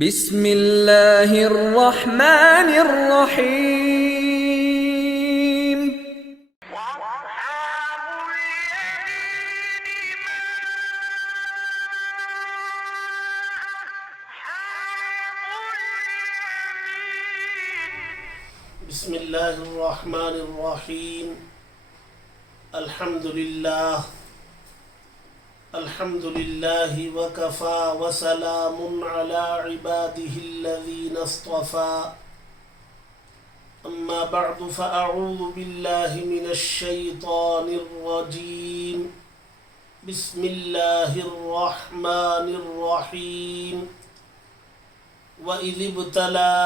بسم اللہ الرحمن الرحیم۔ بسم اللہ الرحمن الرحیم۔ الحمد للہ وکفا وسلام علی عباده الذین اصطفى، اما بعد فاعوذ باللہ من الشیطان الرجیم۔ بسم اللہ الرحمن الرحیم۔ وَإِذِ ابْتَلَىٰ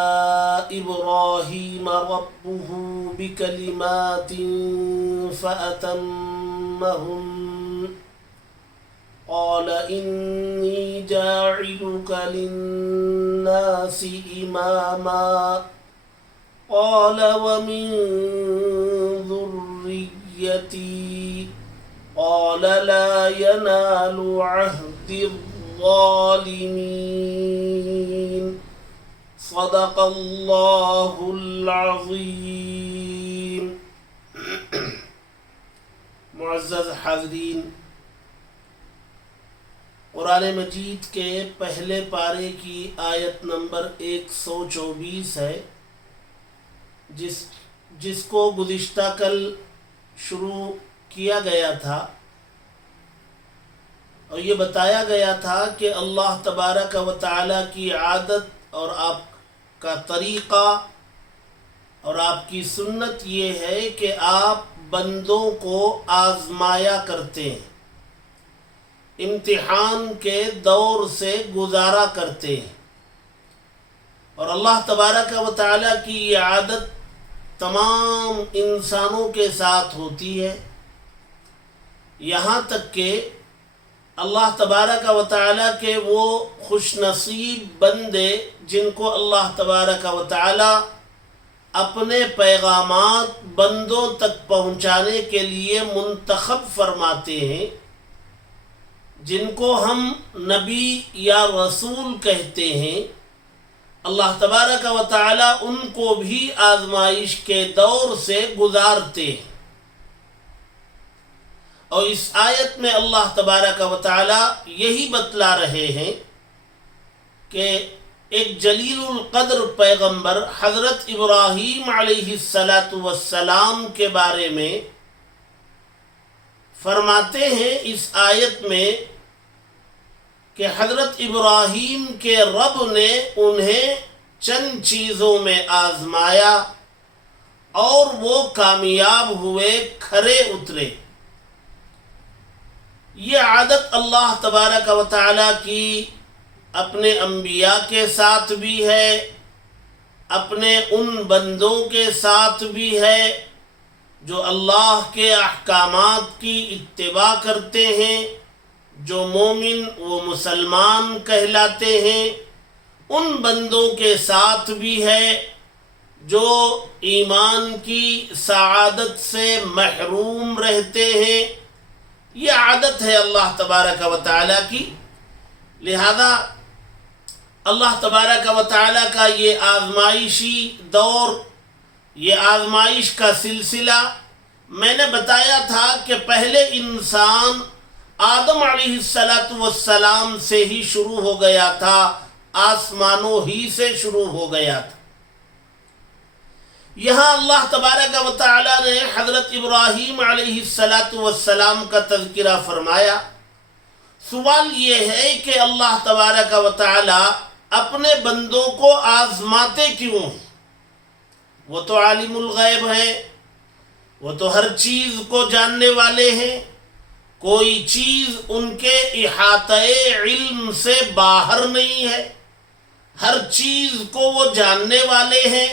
إِبْرَاهِيمَ رَبُّهُ بِكَلِمَاتٍ فَأَتَمَّهُنَّ قَالَ إِنِّي جَاعِلُكَ لِلنَّاسِ إِمَامًا قَالَ وَمِن ذُرِّيَّتِي قَالَ لَا يَنَالُ عَهْدِي الظالمین۔ صدق اللہ العظیم۔ معزز حاضرین، قرآن مجید کے پہلے پارے کی آیت نمبر 124 ہے، جس کو گزشتہ کل شروع کیا گیا تھا، اور یہ بتایا گیا تھا کہ اللہ تبارک و تعالی کی عادت اور آپ کا طریقہ اور آپ کی سنت یہ ہے کہ آپ بندوں کو آزمایا کرتے ہیں، امتحان کے دور سے گزارا کرتے ہیں، اور اللہ تبارک و تعالی کی یہ عادت تمام انسانوں کے ساتھ ہوتی ہے، یہاں تک کہ اللہ تبارک و تعالیٰ کے وہ خوش نصیب بندے جن کو اللہ تبارک و تعالیٰ اپنے پیغامات بندوں تک پہنچانے کے لیے منتخب فرماتے ہیں، جن کو ہم نبی یا رسول کہتے ہیں، اللہ تبارک و تعالیٰ ان کو بھی آزمائش کے دور سے گزارتے ہیں۔ اور اس آیت میں اللہ تبارک و تعالی یہی بتلا رہے ہیں کہ ایک جلیل القدر پیغمبر حضرت ابراہیم علیہ السلام کے بارے میں فرماتے ہیں اس آیت میں کہ حضرت ابراہیم کے رب نے انہیں چند چیزوں میں آزمایا اور وہ کامیاب ہوئے، کھرے اترے۔ یہ عادت اللہ تبارک و تعالیٰ کی اپنے انبیاء کے ساتھ بھی ہے، اپنے ان بندوں کے ساتھ بھی ہے جو اللہ کے احکامات کی اتباع کرتے ہیں، جو مومن و مسلمان کہلاتے ہیں، ان بندوں کے ساتھ بھی ہے جو ایمان کی سعادت سے محروم رہتے ہیں۔ یہ عادت ہے اللہ تبارک و تعالیٰ کی، لہذا اللہ تبارک و تعالیٰ کا یہ آزمائشی دور، یہ آزمائش کا سلسلہ میں نے بتایا تھا کہ پہلے انسان آدم علیہ السلام سے ہی شروع ہو گیا تھا، آسمانوں ہی سے شروع ہو گیا تھا۔ یہاں اللہ تبارک و تعالی نے حضرت ابراہیم علیہ السلام کا تذکرہ فرمایا۔ سوال یہ ہے کہ اللہ تبارک و تعالی اپنے بندوں کو آزماتے کیوں ہیں؟ وہ تو عالم الغیب ہیں، وہ تو ہر چیز کو جاننے والے ہیں، کوئی چیز ان کے احاطہ علم سے باہر نہیں ہے، ہر چیز کو وہ جاننے والے ہیں۔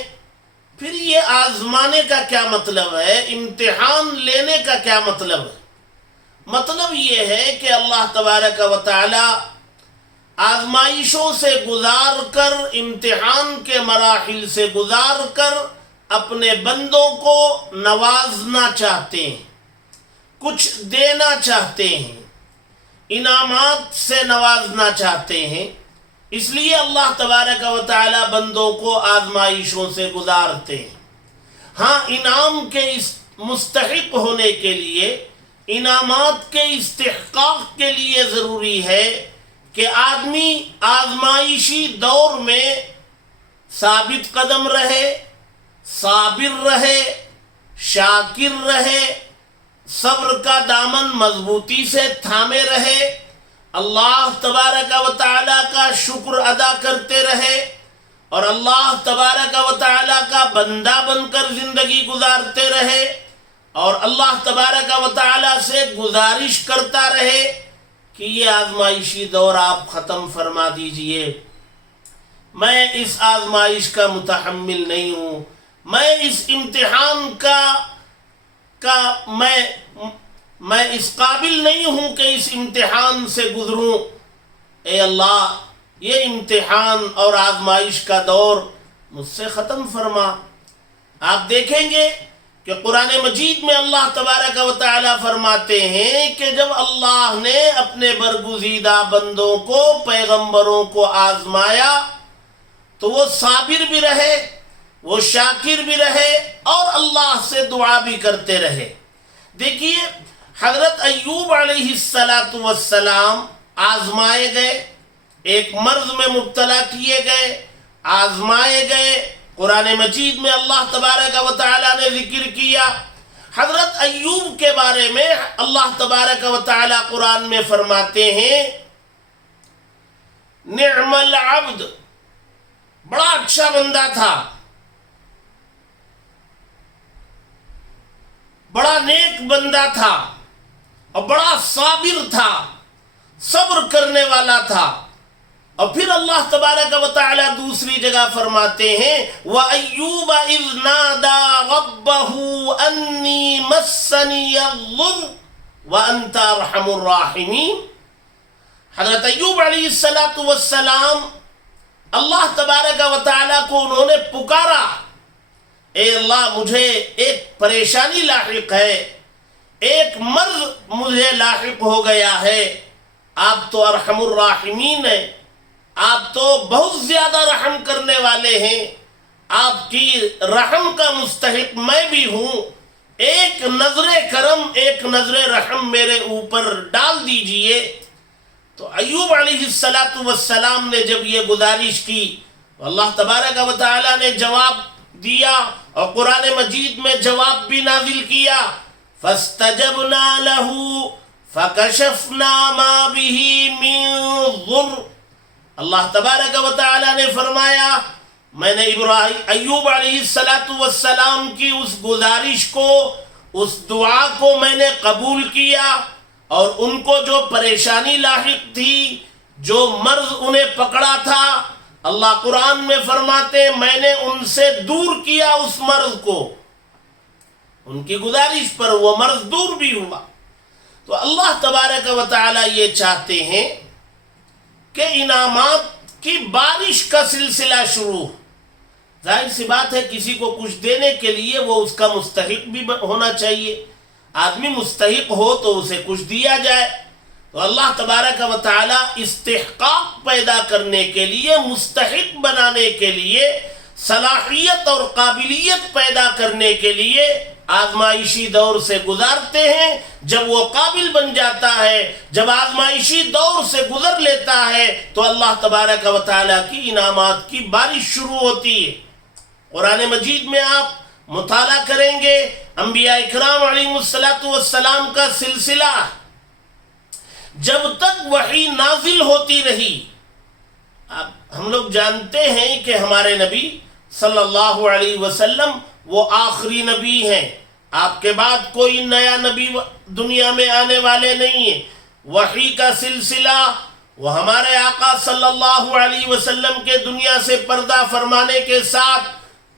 پھر یہ آزمانے کا کیا مطلب ہے؟ امتحان لینے کا کیا مطلب ہے؟ مطلب یہ ہے کہ اللہ تبارک و تعالی آزمائشوں سے گزار کر، امتحان کے مراحل سے گزار کر اپنے بندوں کو نوازنا چاہتے ہیں، کچھ دینا چاہتے ہیں، انعامات سے نوازنا چاہتے ہیں۔ اس لیے اللہ تبارک و تعالی بندوں کو آزمائشوں سے گزارتے ہیں۔ ہاں، انعام کے مستحق ہونے کے لیے، انعامات کے استحقاق کے لیے ضروری ہے کہ آدمی آزمائشی دور میں ثابت قدم رہے، صابر رہے، شاکر رہے، صبر کا دامن مضبوطی سے تھامے رہے، اللہ تبارک و تعالیٰ کا شکر ادا کرتے رہے، اور اللہ تبارک و تعالیٰ کا بندہ بن کر زندگی گزارتے رہے، اور اللہ تبارک و تعالیٰ سے گزارش کرتا رہے کہ یہ آزمائشی دور آپ ختم فرما دیجئے، میں اس آزمائش کا متحمل نہیں ہوں، میں اس امتحان میں اس قابل نہیں ہوں کہ اس امتحان سے گزروں۔ اے اللہ، یہ امتحان اور آزمائش کا دور مجھ سے ختم فرما۔ آپ دیکھیں گے کہ قرآن مجید میں اللہ تبارک و تعالیٰ فرماتے ہیں کہ جب اللہ نے اپنے برگزیدہ بندوں کو، پیغمبروں کو آزمایا تو وہ صابر بھی رہے، وہ شاکر بھی رہے، اور اللہ سے دعا بھی کرتے رہے۔ دیکھیے، حضرت ایوب علیہ السلام آزمائے گئے، ایک مرض میں مبتلا کیے گئے، آزمائے گئے۔ قرآن مجید میں اللہ تبارک و تعالیٰ نے ذکر کیا حضرت ایوب کے بارے میں۔ اللہ تبارک و تعالیٰ قرآن میں فرماتے ہیں، نعم العبد، بڑا اچھا بندہ تھا، بڑا نیک بندہ تھا، اور بڑا صابر تھا، صبر کرنے والا تھا۔ اور پھر اللہ تبارک و تعالی دوسری جگہ فرماتے ہیں، وَأَيُّوبَ إِذْ نَادَى رَبَّهُ أَنِّي مَسَّنِيَ الضُّرُّ وَأَنْتَ أَرْحَمُ الرَّاحِمِينَ۔ حضرت ایوب علیہ السلام اللہ تبارک و تعالی کو انہوں نے پکارا، اے اللہ، مجھے ایک پریشانی لاحق ہے، ایک مرض مجھے لاحق ہو گیا ہے، آپ تو ارحم الراحمین ہیں، آپ تو بہت زیادہ رحم کرنے والے ہیں، آپ کی رحم کا مستحق میں بھی ہوں، ایک نظر کرم، ایک نظر رحم میرے اوپر ڈال دیجئے۔ تو ایوب علیہ السلام نے جب یہ گزارش کی، اللہ تبارک و تعالی نے جواب دیا، اور قرآن مجید میں جواب بھی نازل کیا، فَاسْتَجَبْنَا لَهُ فَكَشَفْنَا مَا بِهِ مِن ضُرٍّ۔ اللہ تبارک و تعالی نے فرمایا، میں نے ایوب علیہ السلام کی اس گزارش کو، اس دعا کو میں نے قبول کیا، اور ان کو جو پریشانی لاحق تھی، جو مرض انہیں پکڑا تھا، اللہ قرآن میں فرماتے ہیں میں نے ان سے دور کیا اس مرض کو، ان کی گزارش پر وہ مرض دور بھی ہوا۔ تو اللہ تبارک و تعالی یہ چاہتے ہیں کہ انعامات کی بارش کا سلسلہ شروع۔ ظاہر سی بات ہے، کسی کو کچھ دینے کے لیے وہ اس کا مستحق بھی ہونا چاہیے، آدمی مستحق ہو تو اسے کچھ دیا جائے۔ تو اللہ تبارک و تعالی استحقاق پیدا کرنے کے لیے، مستحق بنانے کے لیے، صلاحیت اور قابلیت پیدا کرنے کے لیے آزمائشی دور سے گزارتے ہیں۔ جب وہ قابل بن جاتا ہے، جب آزمائشی دور سے گزر لیتا ہے، تو اللہ تبارک و تعالیٰ کی انعامات کی بارش شروع ہوتی ہے۔ قرآن مجید میں آپ مطالعہ کریں گے، انبیاء اکرام علیہ السلام کا سلسلہ جب تک وحی نازل ہوتی رہی۔ ہم لوگ جانتے ہیں کہ ہمارے نبی صلی اللہ علیہ وسلم وہ آخری نبی ہیں، آپ کے بعد کوئی نیا نبی دنیا میں آنے والے نہیں ہیں۔ وحی کا سلسلہ وہ ہمارے آقا صلی اللہ علیہ وسلم کے دنیا سے پردہ فرمانے کے ساتھ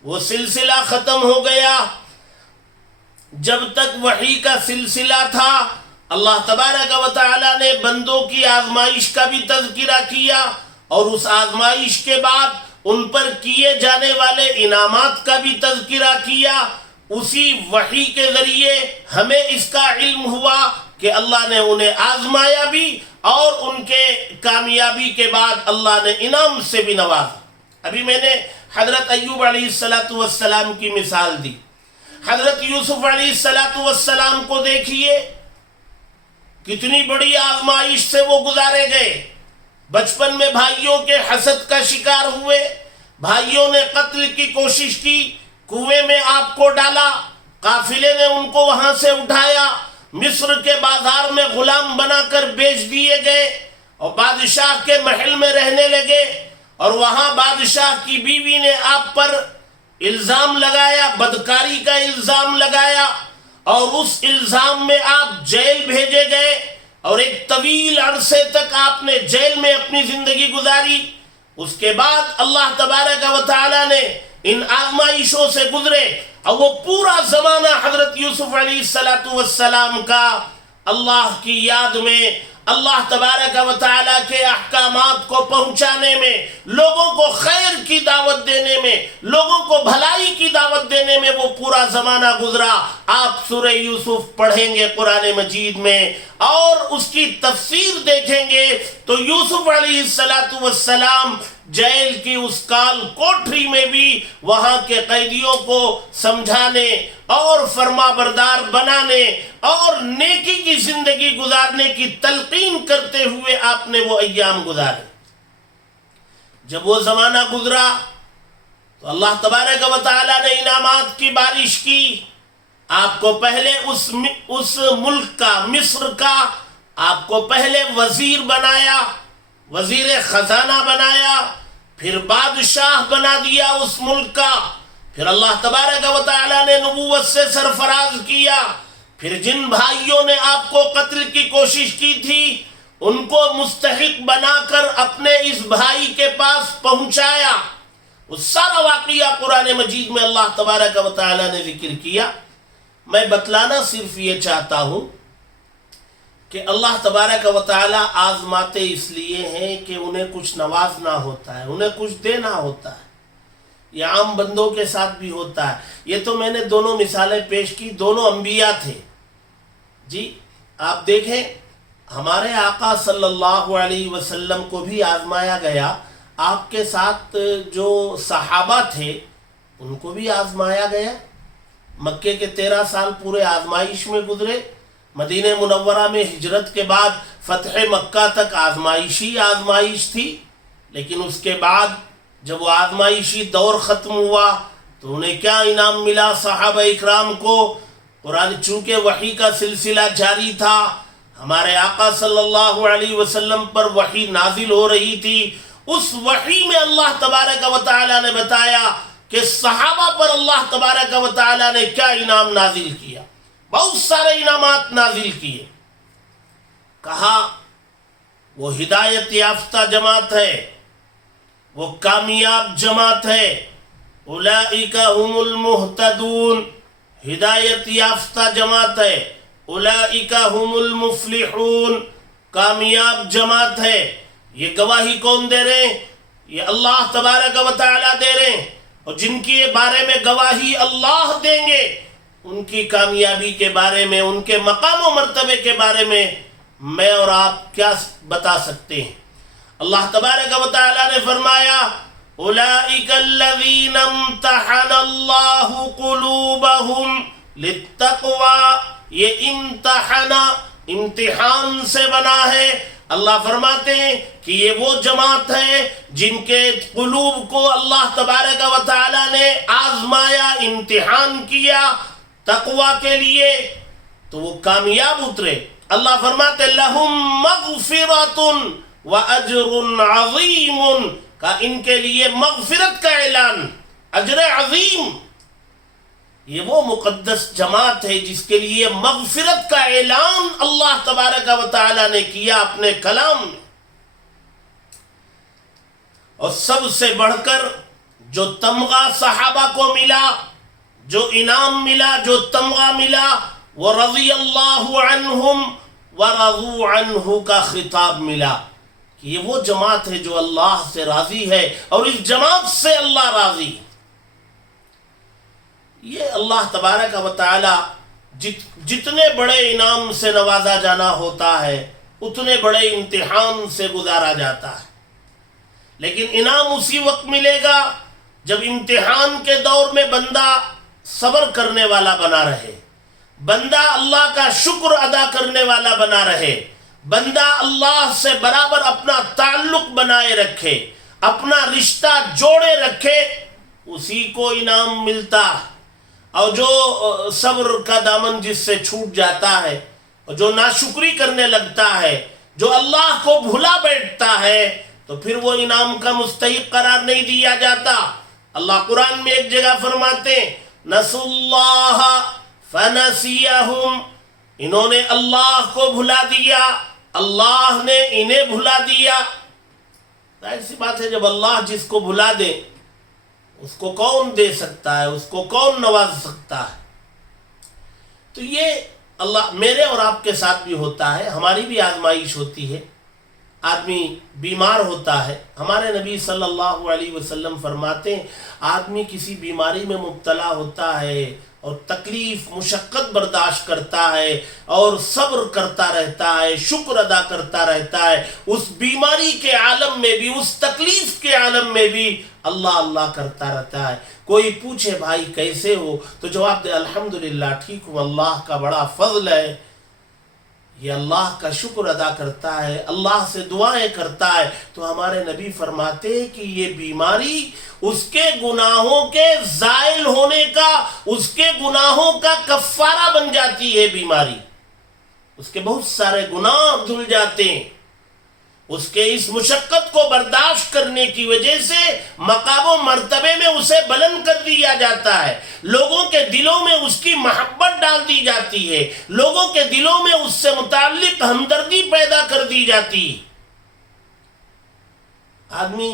وہ سلسلہ ختم ہو گیا۔ جب تک وحی کا سلسلہ تھا، اللہ تبارک و تعالی نے بندوں کی آزمائش کا بھی تذکرہ کیا، اور اس آزمائش کے بعد ان پر کیے جانے والے انعامات کا بھی تذکرہ کیا۔ اسی وحی کے ذریعے ہمیں اس کا علم ہوا کہ اللہ نے انہیں آزمایا بھی، اور ان کے کامیابی کے بعد اللہ نے انعام سے بھی نوازا۔ ابھی میں نے حضرت ایوب علیہ السلام کی مثال دی، حضرت یوسف علیہ السلام کو دیکھیے، کتنی بڑی آزمائش سے وہ گزارے گئے۔ بچپن میں بھائیوں کے حسد کا شکار ہوئے، بھائیوں نے قتل کی کوشش کی، کنویں میں آپ کو ڈالا، قافلے نے ان کو وہاں سے اٹھایا، مصر کے بازار میں غلام بنا کر بیچ دیے گئے اور بادشاہ کے محل میں رہنے لگے، اور وہاں بادشاہ کی بیوی نے آپ پر الزام لگایا، بدکاری کا الزام لگایا، اور اس الزام میں آپ جیل بھیجے گئے، اور ایک طویل عرصے تک آپ نے جیل میں اپنی زندگی گزاری۔ اس کے بعد اللہ تبارک و تعالی نے ان آزمائشوں سے گزرے، اور وہ پورا زمانہ حضرت یوسف علیہ السلام کا اللہ کی یاد میں، اللہ تبارک و تعالیٰ کے احکامات کو پہنچانے میں، لوگوں کو خیر کی دعوت دینے میں، لوگوں کو بھلائی کی دعوت دینے میں وہ پورا زمانہ گزرا۔ آپ سورہ یوسف پڑھیں گے قرآن مجید میں اور اس کی تفسیر دیکھیں گے تو یوسف علیہ السلام جیل کی اس کال کوٹری میں بھی وہاں کے قیدیوں کو سمجھانے اور فرما بردار بنانے اور نیکی کی زندگی گزارنے کی تلقین کرتے ہوئے آپ نے وہ ایام گزارے۔ جب وہ زمانہ گزرا تو اللہ تبارک و تعالی نے انعامات کی بارش کی۔ آپ کو پہلے اس ملک کا، مصر کا، آپ کو پہلے وزیر بنایا، وزیر خزانہ بنایا، پھر بادشاہ بنا دیا اس ملک کا، پھر اللہ تبارک و تعالی نے نبوت سے سرفراز کیا، پھر جن بھائیوں نے آپ کو قتل کی کوشش کی تھی ان کو مستحق بنا کر اپنے اس بھائی کے پاس پہنچایا۔ وہ سارا واقعہ قرآن مجید میں اللہ تبارک و تعالی نے ذکر کیا۔ میں بتلانا صرف یہ چاہتا ہوں کہ اللہ تبارک و تعالی آزماتے اس لیے ہیں کہ انہیں کچھ نوازنا ہوتا ہے، انہیں کچھ دینا ہوتا ہے۔ یہ عام بندوں کے ساتھ بھی ہوتا ہے۔ یہ تو میں نے دونوں مثالیں پیش کی، دونوں انبیاء تھے۔ جی آپ دیکھیں ہمارے آقا صلی اللہ علیہ وسلم کو بھی آزمایا گیا، آپ کے ساتھ جو صحابہ تھے ان کو بھی آزمایا گیا۔ مکے کے 13 سال پورے آزمائش میں گزرے، مدینہ منورہ میں ہجرت کے بعد فتح مکہ تک آزمائشی آزمائش تھی، لیکن اس کے بعد جب وہ آزمائشی دور ختم ہوا تو انہیں کیا انعام ملا صحابہ اکرام کو؟ قرآن چونکہ وحی کا سلسلہ جاری تھا، ہمارے آقا صلی اللہ علیہ وسلم پر وحی نازل ہو رہی تھی، اس وحی میں اللہ تبارک و تعالی نے بتایا کہ صحابہ پر اللہ تبارک و تعالی نے کیا انعام نازل کیا۔ بہت سارے انعامات نازل کیے۔ کہا وہ ہدایت یافتہ جماعت ہے، وہ کامیاب جماعت ہے، اولئک هم المہتدون، ہدایت یافتہ جماعت ہے، اولئک هم المفلحون، کامیاب جماعت ہے۔ یہ گواہی کون دے رہے ہیں؟ یہ اللہ تبارک و تعالی دے رہے ہیں، اور جن کے بارے میں گواہی اللہ دیں گے ان کی کامیابی کے بارے میں، ان کے مقام و مرتبے کے بارے میں اور آپ کیا بتا سکتے ہیں؟ اللہ تبارک و تعالی نے فرمایا اولئک الذین امتحن اللہ قلوبہم للتقوی، یہ امتحان سے بنا ہے۔ اللہ فرماتے ہیں کہ یہ وہ جماعت ہے جن کے قلوب کو اللہ تبارک و تعالی نے آزمایا، امتحان کیا تقوی کے لیے، تو وہ کامیاب اترے۔ اللہ فرماتے لہم مغفرۃ واجر عظیم، کا ان کے لیے مغفرت کا اعلان، اجر عظیم۔ یہ وہ مقدس جماعت ہے جس کے لیے مغفرت کا اعلان اللہ تبارک و تعالی نے کیا اپنے کلام میں۔ اور سب سے بڑھ کر جو تمغہ صحابہ کو ملا، جو انعام ملا، جو تمغہ ملا، وہ رضی اللہ عنہم ورضوا عنہ کا خطاب ملا کہ یہ وہ جماعت ہے جو اللہ سے راضی ہے اور اس جماعت سے اللہ راضی ہے۔ یہ اللہ تبارک و تعالی جتنے بڑے انعام سے نوازا جانا ہوتا ہے اتنے بڑے امتحان سے گزارا جاتا ہے، لیکن انعام اسی وقت ملے گا جب امتحان کے دور میں بندہ صبر کرنے والا بنا رہے، بندہ اللہ کا شکر ادا کرنے والا بنا رہے، بندہ اللہ سے برابر اپنا تعلق بنائے رکھے، اپنا رشتہ جوڑے رکھے، اسی کو انعام ملتا ہے۔ اور جو صبر کا دامن جس سے چھوٹ جاتا ہے، اور جو ناشکری کرنے لگتا ہے، جو اللہ کو بھلا بیٹھتا ہے، تو پھر وہ انعام کا مستحق قرار نہیں دیا جاتا۔ اللہ قرآن میں ایک جگہ فرماتے ہیں نسوا اللہ فنسیہم، انہوں نے اللہ کو بھلا دیا، اللہ نے انہیں بھلا دیا۔ ظاہر سی بات ہے جب اللہ جس کو بھلا دے اس کو کون دے سکتا ہے، اس کو کون نواز سکتا ہے؟ تو یہ اللہ میرے اور آپ کے ساتھ بھی ہوتا ہے، ہماری بھی آزمائش ہوتی ہے، آدمی بیمار ہوتا ہے۔ ہمارے نبی صلی اللہ علیہ وسلم فرماتے ہیں آدمی کسی بیماری میں مبتلا ہوتا ہے اور تکلیف مشقت برداشت کرتا ہے اور صبر کرتا رہتا ہے، شکر ادا کرتا رہتا ہے، اس بیماری کے عالم میں بھی، اس تکلیف کے عالم میں بھی اللہ اللہ کرتا رہتا ہے۔ کوئی پوچھے بھائی کیسے ہو تو جواب دے الحمدللہ ٹھیک ہوں، اللہ کا بڑا فضل ہے۔ یہ اللہ کا شکر ادا کرتا ہے، اللہ سے دعائیں کرتا ہے، تو ہمارے نبی فرماتے ہیں کہ یہ بیماری اس کے گناہوں کے زائل ہونے کا، اس کے گناہوں کا کفارہ بن جاتی ہے۔ بیماری اس کے بہت سارے گناہ دھل جاتے ہیں، اس کے اس مشقت کو برداشت کرنے کی وجہ سے مقام و مرتبے میں اسے بلند کر دیا جاتا ہے، لوگوں کے دلوں میں اس کی محبت ڈال دی جاتی ہے، لوگوں کے دلوں میں اس سے متعلق ہمدردی پیدا کر دی جاتی ہے۔ آدمی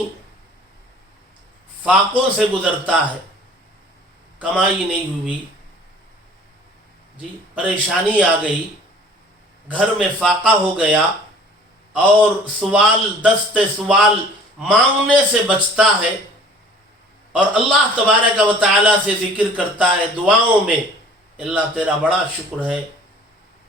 فاقوں سے گزرتا ہے، کمائی نہیں ہوئی، پریشانی آ گئی، گھر میں فاقہ ہو گیا، اور دست سوال مانگنے سے بچتا ہے، اور اللہ تبارک و تعالیٰ سے ذکر کرتا ہے دعاؤں میں، اللہ تیرا بڑا شکر ہے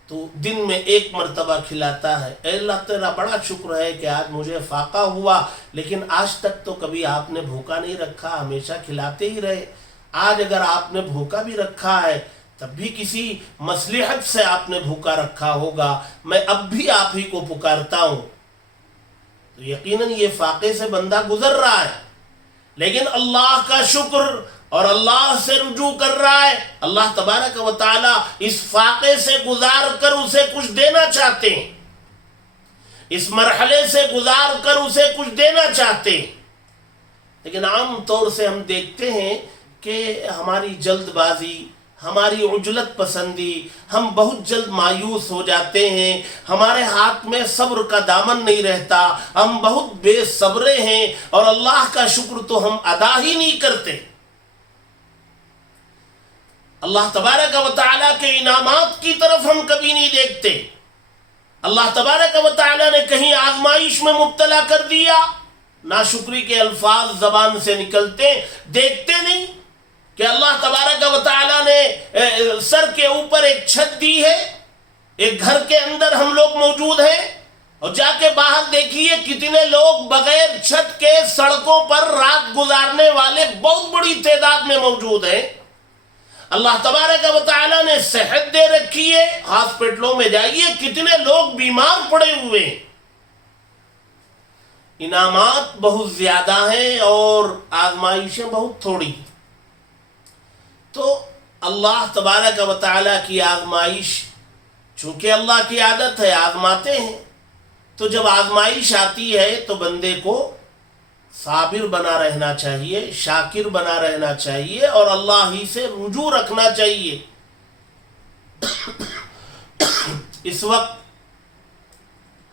تو دن میں ایک مرتبہ کھلاتا ہے، اے اللہ تیرا بڑا شکر ہے کہ آج مجھے فاقہ ہوا، لیکن آج تک تو کبھی آپ نے بھوکا نہیں رکھا، ہمیشہ کھلاتے ہی رہے، آج اگر آپ نے بھوکا بھی رکھا ہے تب بھی کسی مصلحت سے آپ نے بھوکا رکھا ہوگا، میں اب بھی آپ ہی کو پکارتا ہوں۔ تو یقیناً یہ فاقے سے بندہ گزر رہا ہے، لیکن اللہ کا شکر اور اللہ سے رجوع کر رہا ہے، اللہ تبارک و تعالی اس فاقے سے گزار کر اسے کچھ دینا چاہتے ہیں، اس مرحلے سے گزار کر اسے کچھ دینا چاہتے ہیں۔ لیکن عام طور سے ہم دیکھتے ہیں کہ ہماری جلد بازی، ہماری عجلت پسندی، ہم بہت جلد مایوس ہو جاتے ہیں، ہمارے ہاتھ میں صبر کا دامن نہیں رہتا، ہم بہت بے صبرے ہیں، اور اللہ کا شکر تو ہم ادا ہی نہیں کرتے۔ اللہ تبارک و تعالیٰ کے انعامات کی طرف ہم کبھی نہیں دیکھتے۔ اللہ تبارک و تعالیٰ نے کہیں آزمائش میں مبتلا کر دیا، ناشکری کے الفاظ زبان سے نکلتے، دیکھتے نہیں کہ اللہ تبارک و تعالیٰ نے سر کے اوپر ایک چھت دی ہے، ایک گھر کے اندر ہم لوگ موجود ہیں، اور جا کے باہر دیکھیے کتنے لوگ بغیر چھت کے سڑکوں پر رات گزارنے والے بہت بڑی تعداد میں موجود ہیں۔ اللہ تبارک و تعالیٰ نے صحت دے رکھی ہے، ہاسپٹلوں میں جائیے کتنے لوگ بیمار پڑے ہوئے ہیں۔ انعامات بہت زیادہ ہیں اور آزمائشیں بہت تھوڑی۔ تو اللہ تبارک و تعالیٰ کی آزمائش، چونکہ اللہ کی عادت ہے آزماتے ہیں، تو جب آزمائش آتی ہے تو بندے کو صابر بنا رہنا چاہیے، شاکر بنا رہنا چاہیے، اور اللہ ہی سے رجوع رکھنا چاہیے۔ اس وقت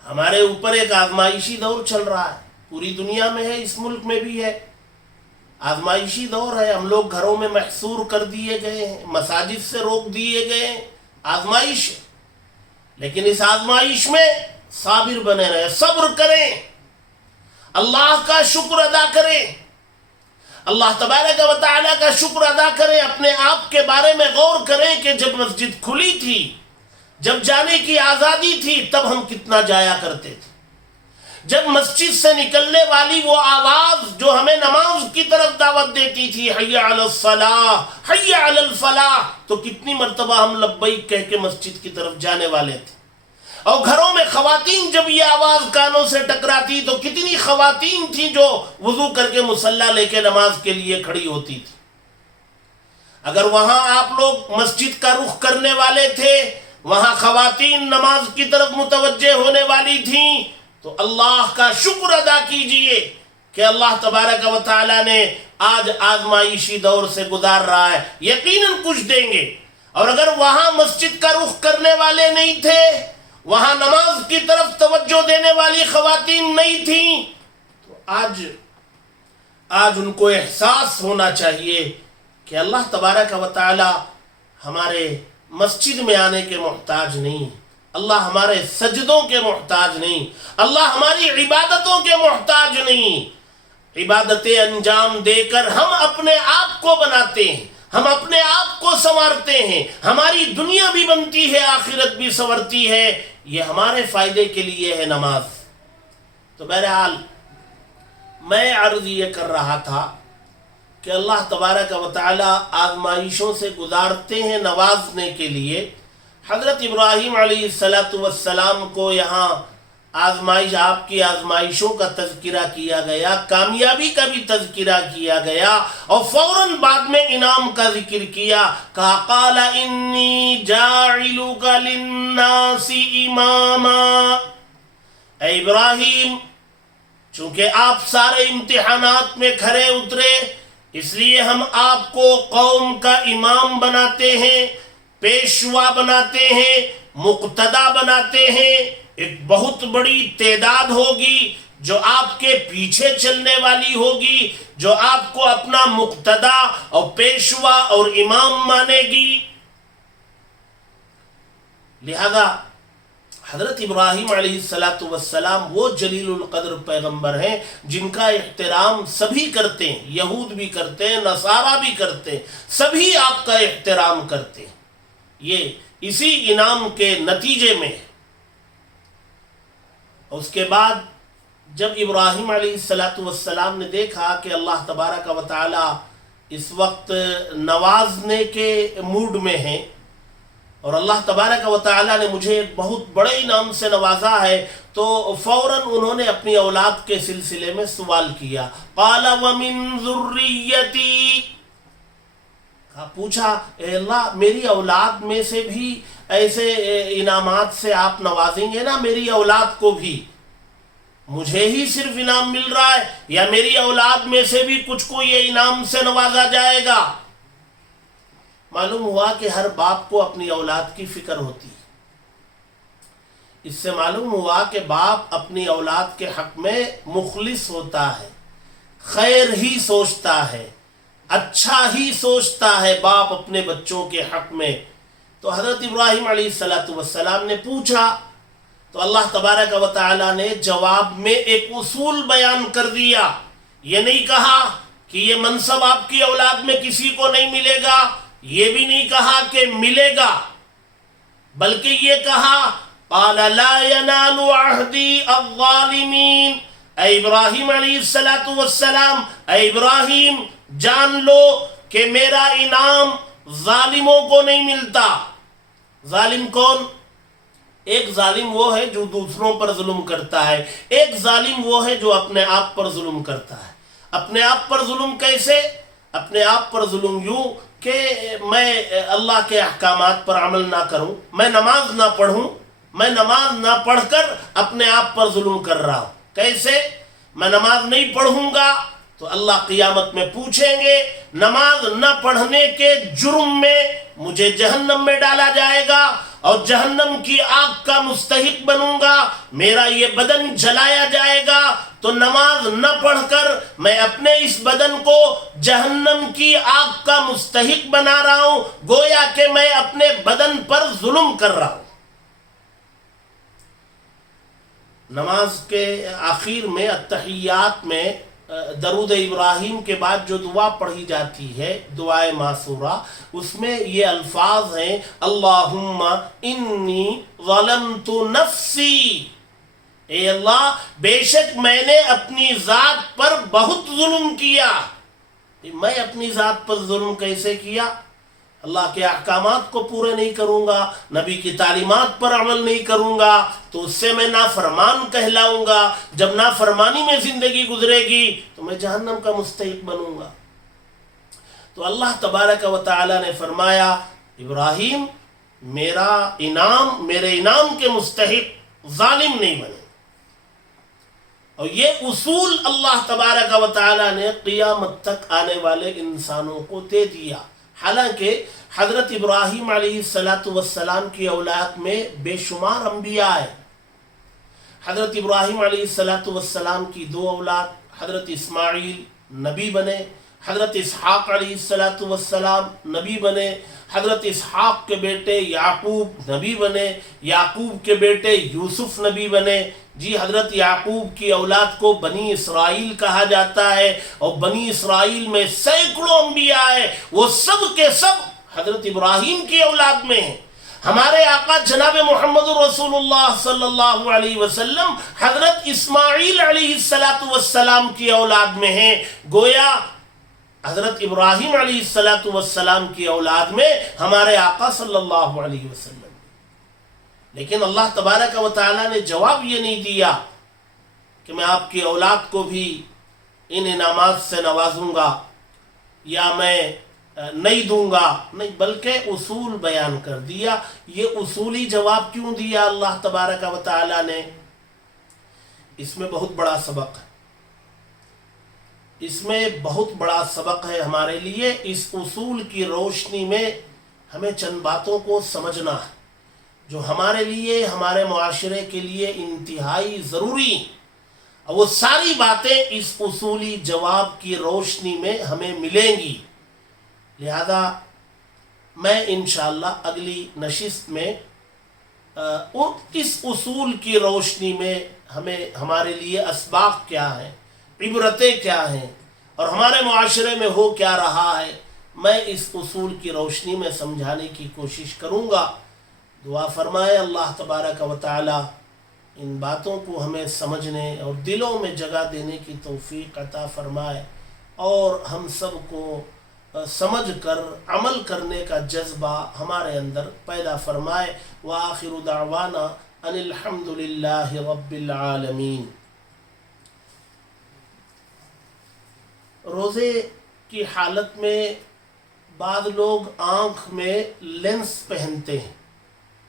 ہمارے اوپر ایک آزمائشی دور چل رہا ہے، پوری دنیا میں ہے، اس ملک میں بھی ہے، آزمائشی دور ہے۔ ہم لوگ گھروں میں محصور کر دیے گئے ہیں، مساجد سے روک دیے گئے ہیں، آزمائش ہے، لیکن اس آزمائش میں صابر بنے رہیں، صبر کریں، اللہ کا شکر ادا کریں، اللہ تبارک و تعالیٰ کا شکر ادا کریں، اپنے آپ کے بارے میں غور کریں کہ جب مسجد کھلی تھی جب جانے کی آزادی تھی تب ہم کتنا جایا کرتے تھے. جب مسجد سے نکلنے والی وہ آواز جو ہمیں نماز کی طرف دعوت دیتی تھی حی علی الصلاح حی علی الفلاح، تو کتنی مرتبہ ہم لبیک کہہ کے مسجد کی طرف جانے والے تھے. اور گھروں میں خواتین جب یہ آواز کانوں سے ٹکراتی تو کتنی خواتین تھیں جو وضو کر کے مصلی لے کے نماز کے لیے کھڑی ہوتی تھی. اگر وہاں آپ لوگ مسجد کا رخ کرنے والے تھے، وہاں خواتین نماز کی طرف متوجہ ہونے والی تھیں، تو اللہ کا شکر ادا کیجئے کہ اللہ تبارک و تعالی نے آج آزمائشی دور سے گزار رہا ہے، یقیناً کچھ دیں گے. اور اگر وہاں مسجد کا رخ کرنے والے نہیں تھے، وہاں نماز کی طرف توجہ دینے والی خواتین نہیں تھیں، تو آج ان کو احساس ہونا چاہیے کہ اللہ تبارک و تعالی ہمارے مسجد میں آنے کے محتاج نہیں، اللہ ہمارے سجدوں کے محتاج نہیں، اللہ ہماری عبادتوں کے محتاج نہیں. عبادتیں انجام دے کر ہم اپنے آپ کو بناتے ہیں، ہم اپنے آپ کو سنوارتے ہیں، ہماری دنیا بھی بنتی ہے، آخرت بھی سنورتی ہے. یہ ہمارے فائدے کے لیے ہے نماز. تو بہرحال میں عرض یہ کر رہا تھا کہ اللہ تبارک و تعالی آزمائشوں سے گزارتے ہیں نوازنے کے لیے. حضرت ابراہیم علیہ السلام کو یہاں آزمائش، آپ کی آزمائشوں کا تذکرہ کیا گیا، کامیابی کا بھی تذکرہ کیا گیا، اور فوراً بعد میں انعام کا ذکر کیا. کہا قال انی جاعلک للناس اماما. اے ابراہیم، چونکہ آپ سارے امتحانات میں کھرے اترے، اس لیے ہم آپ کو قوم کا امام بناتے ہیں، پیشوا بناتے ہیں، مقتدا بناتے ہیں. ایک بہت بڑی تعداد ہوگی جو آپ کے پیچھے چلنے والی ہوگی، جو آپ کو اپنا مقتدا اور پیشوا اور امام مانے گی. لہذا حضرت ابراہیم علیہ السلام وہ جلیل القدر پیغمبر ہیں جن کا احترام سبھی کرتے ہیں، یہود بھی کرتے ہیں، نصارہ بھی کرتے ہیں، سبھی آپ کا احترام کرتے ہیں. یہ اسی انعام کے نتیجے میں. اس کے بعد جب ابراہیم علیہ السلام نے دیکھا کہ اللہ تبارک و تعالی اس وقت نوازنے کے موڈ میں ہیں اور اللہ تبارک و تعالی نے مجھے ایک بہت بڑے انعام سے نوازا ہے، تو فوراً انہوں نے اپنی اولاد کے سلسلے میں سوال کیا. قال ومن ذریتی، پوچھا اے اللہ میری اولاد میں سے بھی ایسے انعامات سے آپ نوازیں گے نا؟ میری اولاد کو بھی، مجھے ہی صرف انعام مل رہا ہے یا میری اولاد میں سے بھی کچھ کو یہ انعام سے نوازا جائے گا؟ معلوم ہوا کہ ہر باپ کو اپنی اولاد کی فکر ہوتی ہے. اس سے معلوم ہوا کہ باپ اپنی اولاد کے حق میں مخلص ہوتا ہے، خیر ہی سوچتا ہے، اچھا ہی سوچتا ہے باپ اپنے بچوں کے حق میں. تو حضرت ابراہیم علیہ السلام نے پوچھا تو اللہ تبارک و تعالی نے جواب میں ایک اصول بیان کر دیا. یہ نہیں کہا کہ یہ منصب آپ کی اولاد میں کسی کو نہیں ملے گا، یہ بھی نہیں کہا کہ ملے گا، بلکہ یہ کہا قال لا ينال عہدی الظالمین. اے ابراہیم علیہ السلام، اے ابراہیم جان لو کہ میرا انعام ظالموں کو نہیں ملتا. ظالم کون؟ ایک ظالم وہ ہے جو دوسروں پر ظلم کرتا ہے، ایک ظالم وہ ہے جو اپنے آپ پر ظلم کرتا ہے. اپنے آپ پر ظلم کیسے؟ اپنے آپ پر ظلم یوں کہ میں اللہ کے احکامات پر عمل نہ کروں، میں نماز نہ پڑھوں، میں نماز نہ پڑھ کر اپنے آپ پر ظلم کر رہا ہوں. کیسے؟ میں نماز نہیں پڑھوں گا تو اللہ قیامت میں پوچھیں گے، نماز نہ پڑھنے کے جرم میں مجھے جہنم میں ڈالا جائے گا اور جہنم کی آگ کا مستحق بنوں گا، میرا یہ بدن جلایا جائے گا. تو نماز نہ پڑھ کر میں اپنے اس بدن کو جہنم کی آگ کا مستحق بنا رہا ہوں، گویا کہ میں اپنے بدن پر ظلم کر رہا ہوں. نماز کے آخر میں التحیات میں درود ابراہیم کے بعد جو دعا پڑھی جاتی ہے دعائے معصورہ، اس میں یہ الفاظ ہیں اللہم انی ظلمت نفسی، اے اللہ بے شک میں نے اپنی ذات پر بہت ظلم کیا۔ میں اپنی ذات پر ظلم کیسے کیا؟ اللہ کے احکامات کو پورے نہیں کروں گا، نبی کی تعلیمات پر عمل نہیں کروں گا تو اس سے میں نافرمان کہلاؤں گا، جب نافرمانی میں زندگی گزرے گی تو میں جہنم کا مستحق بنوں گا۔ تو اللہ تبارک و تعالی نے فرمایا ابراہیم میرے انعام کے مستحق ظالم نہیں بنے، اور یہ اصول اللہ تبارک و تعالی نے قیامت تک آنے والے انسانوں کو دے دیا۔ حالانکہ حضرت ابراہیم علیہ السلام کی اولاد میں بے شمار انبیاء ہیں۔ حضرت ابراہیم علیہ السلام کی 2 اولاد، حضرت اسماعیل نبی بنے، حضرت اسحاق علیہ السلام نبی بنے، حضرت اسحاق کے بیٹے یعقوب نبی بنے، یعقوب کے بیٹے یوسف نبی بنے۔ جی حضرت یعقوب کی اولاد کو بنی اسرائیل کہا جاتا ہے، اور بنی اسرائیل میں سینکڑوں انبیاء ہیں، وہ سب کے سب حضرت ابراہیم کی اولاد میں ہیں۔ ہمارے آقا جناب محمد رسول اللہ صلی اللہ علیہ وسلم حضرت اسماعیل علیہ السلام کی اولاد میں ہیں، گویا حضرت ابراہیم علیہ السلام کی اولاد میں ہمارے آقا صلی اللہ علیہ وسلم۔ لیکن اللہ تبارک و تعالیٰ نے جواب یہ نہیں دیا کہ میں آپ کی اولاد کو بھی ان انعامات سے نوازوں گا یا میں نہیں دوں گا، نہیں، بلکہ اصول بیان کر دیا۔ یہ اصولی جواب کیوں دیا اللہ تبارک و تعالیٰ نے؟ اس میں بہت بڑا سبق ہے، اس میں بہت بڑا سبق ہے ہمارے لیے۔ اس اصول کی روشنی میں ہمیں چند باتوں کو سمجھنا ہے جو ہمارے لیے، ہمارے معاشرے کے لیے انتہائی ضروری ہیں، اور وہ ساری باتیں اس اصولی جواب کی روشنی میں ہمیں ملیں گی۔ لہذا میں انشاءاللہ اگلی نشست میں اس اصول کی روشنی میں ہمارے لیے اسباق کیا ہیں، عبرتیں کیا ہیں، اور ہمارے معاشرے میں ہو کیا رہا ہے، میں اس اصول کی روشنی میں سمجھانے کی کوشش کروں گا۔ دعا فرمائے اللہ تبارک و تعالی ان باتوں کو ہمیں سمجھنے اور دلوں میں جگہ دینے کی توفیق عطا فرمائے، اور ہم سب کو سمجھ کر عمل کرنے کا جذبہ ہمارے اندر پیدا فرمائے۔ وآخر دعوانا ان الحمد للہ رب العالمین۔ روزے کی حالت میں بعض لوگ آنکھ میں لینس پہنتے ہیں،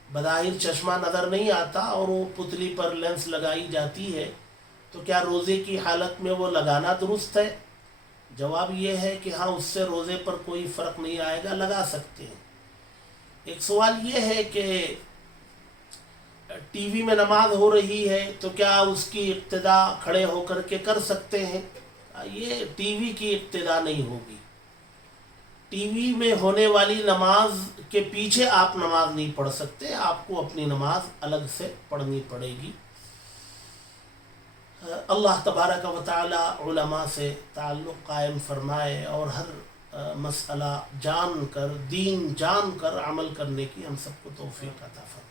بظاہر چشمہ نظر نہیں آتا اور وہ پتلی پر لینس لگائی جاتی ہے، تو کیا روزے کی حالت میں وہ لگانا درست ہے؟ جواب یہ ہے کہ ہاں، اس سے روزے پر کوئی فرق نہیں آئے گا، لگا سکتے ہیں۔ ایک سوال یہ ہے کہ ٹی وی میں نماز ہو رہی ہے تو کیا اس کی اقتدا کھڑے ہو کر کے کر سکتے ہیں؟ یہ ٹی وی کی اقتدا نہیں ہوگی۔ ٹی وی میں ہونے والی نماز کے پیچھے آپ نماز نہیں پڑھ سکتے، آپ کو اپنی نماز الگ سے پڑھنی پڑے گی۔ اللہ تبارک و تعالی علماء سے تعلق قائم فرمائے، اور ہر مسئلہ جان کر، دین جان کر عمل کرنے کی ہم سب کو توفیق عطا فرمائے۔